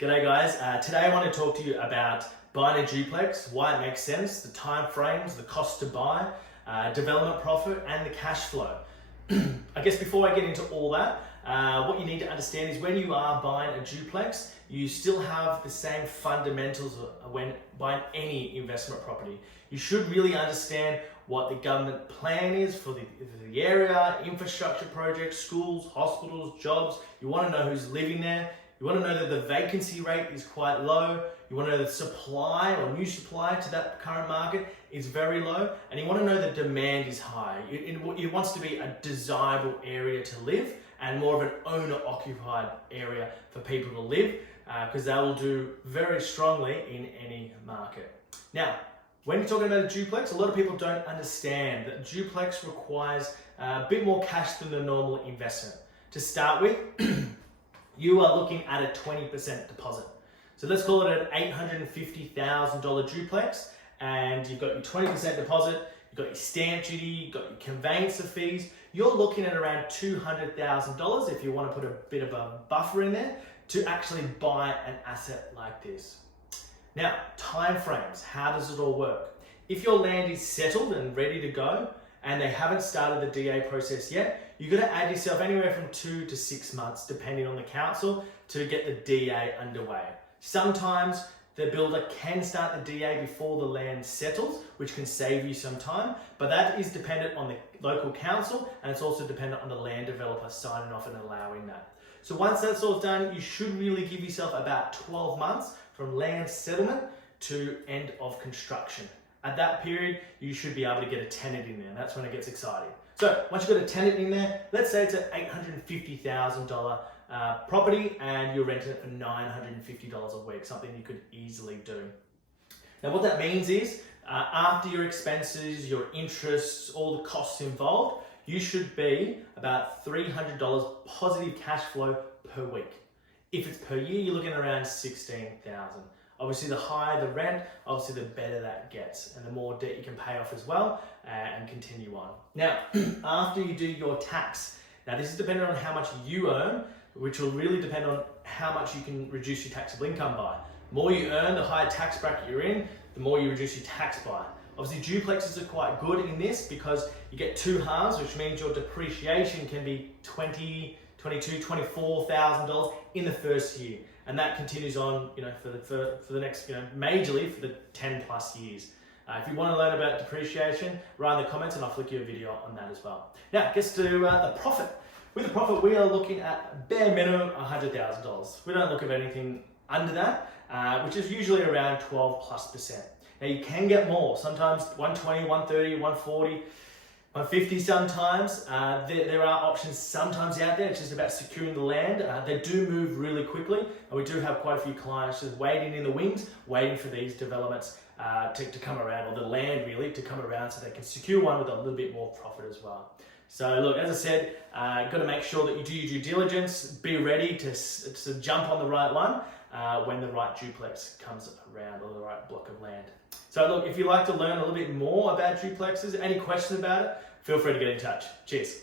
G'day guys, today I want to talk to you about buying a duplex, why it makes sense, the time frames, the cost to buy, development profit and the cash flow. I guess before I get into all that, what you need to understand is when you are buying a duplex, you still have the same fundamentals when buying any investment property. You should really understand what the government plan is for the area, infrastructure projects, schools, hospitals, jobs. You want to know who's living there. You want to know that the vacancy rate is quite low. You want to know the supply or new supply to that current market is very low. And you want to know the demand is high. It wants to be a desirable area to live and more of an owner-occupied area for people to live because they will do very strongly in any market. Now, when you're talking about a duplex, a lot of people don't understand that duplex requires a bit more cash than the normal investment. To start with, you are looking at a 20% deposit. So let's call it an $850,000 duplex, and you've got your 20% deposit, you've got your stamp duty, you've got your conveyancer fees. You're looking at around $200,000 if you want to put a bit of a buffer in there to actually buy an asset like this. Now, time frames, how does it all work? If your land is settled and ready to go, and they haven't started the DA process yet, you're gonna add yourself anywhere from 2 to 6 months, depending on the council, to get the DA underway. Sometimes the builder can start the DA before the land settles, which can save you some time, but that is dependent on the local council, and it's also dependent on the land developer signing off and allowing that. So once that's all done, you should really give yourself about 12 months from land settlement to end of construction. At that period, you should be able to get a tenant in there, and that's when it gets exciting. So once you've got a tenant in there, let's say it's an $850,000 property and you're renting it for $950 a week, something you could easily do. Now what that means is, after your expenses, your interests, all the costs involved, you should be about $300 positive cash flow per week. If it's per year, you're looking at around $16,000. Obviously, the higher the rent, obviously the better that gets, and the more debt you can pay off as well, and continue on. Now, after you do your tax, now this is dependent on how much you earn, which will really depend on how much you can reduce your taxable income by. The more you earn, the higher tax bracket you're in, the more you reduce your tax by. Obviously, duplexes are quite good in this because you get 2 halves, which means your depreciation can be $22,000, $24,000 in the first year. And that continues on, for the next, majorly for the 10 plus years. If you want to learn about depreciation, write in the comments and I'll flick you a video on that as well. Now, it gets to the profit. With the profit, we are looking at bare minimum $100,000. We don't look at anything under that, which is usually around 12+%. Now you can get more, sometimes 120, 130, 140, 150 sometimes. There are options sometimes out there. It's just about securing the land. They do move really quickly, and we do have quite a few clients just waiting in the wings, waiting for these developments to come around, or the land really to come around so they can secure one with a little bit more profit as well. So look, as I said, got to make sure that you do your due diligence, be ready to jump on the right one when the right duplex comes around, or the right block of land. So look, if you'd like to learn a little bit more about duplexes, any questions about it, feel free to get in touch. Cheers.